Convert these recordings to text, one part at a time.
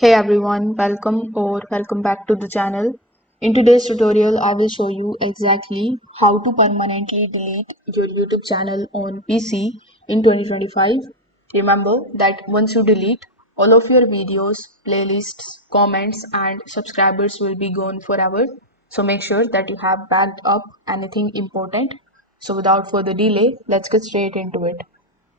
Hey everyone, welcome back to the channel. In today's tutorial, I will show you exactly how to permanently delete your YouTube channel on PC in 2025. Remember that once you delete, all of your videos, playlists, comments and subscribers will be gone forever. So make sure that you have backed up anything important. So without further delay, let's get straight into it.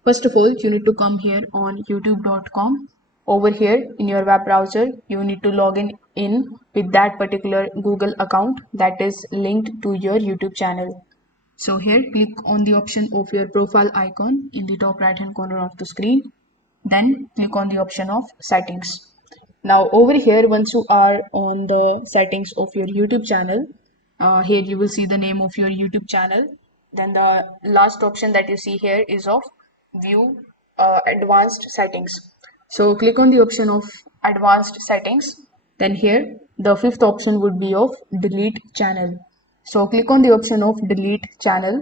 First of all, you need to come here on youtube.com. Over here in your web browser, you need to log in with that particular Google account that is linked to your YouTube channel. So here, click on the option of your profile icon in the top right hand corner of the screen. Then click on the option of settings. Now over here, once you are on the settings of your YouTube channel, here you will see the name of your YouTube channel. Then the last option that you see here is of view advanced settings. So click on the option of advanced settings. Then here the fifth option would be of delete channel. So click on the option of delete channel.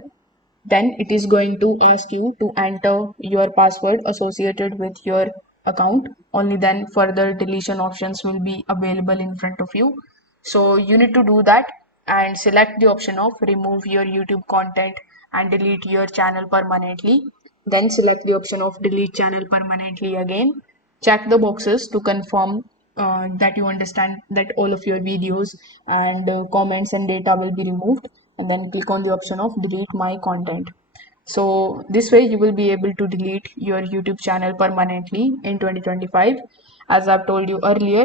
Then it is going to ask you to enter your password associated with your account. Only then further deletion options will be available in front of you. So you need to do that and select the option of remove your YouTube content and delete your channel permanently. Then select the option of delete channel permanently again. Check the boxes to confirm that you understand that all of your videos and comments and data will be removed, and then click on the option of delete my content. So this way you will be able to delete your YouTube channel permanently in 2025. As I've told you earlier,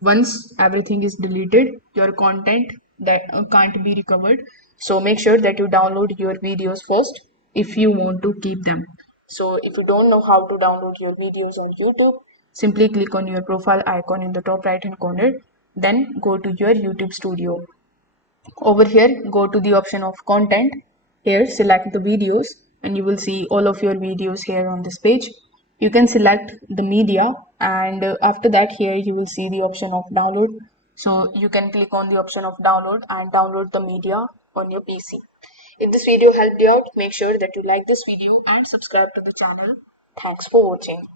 once everything is deleted, your content that can't be recovered. So make sure that you download your videos first if you want to keep them. So if you don't know how to download your videos on YouTube, simply click on your profile icon in the top right hand corner, then go to your YouTube studio. Over here, go to the option of content. Here, select the videos and you will see all of your videos here on this page. You can select the media, and after that here you will see the option of download. So you can click on the option of download and download the media on your PC. If this video helped you out, make sure that you like this video and subscribe to the channel. Thanks for watching.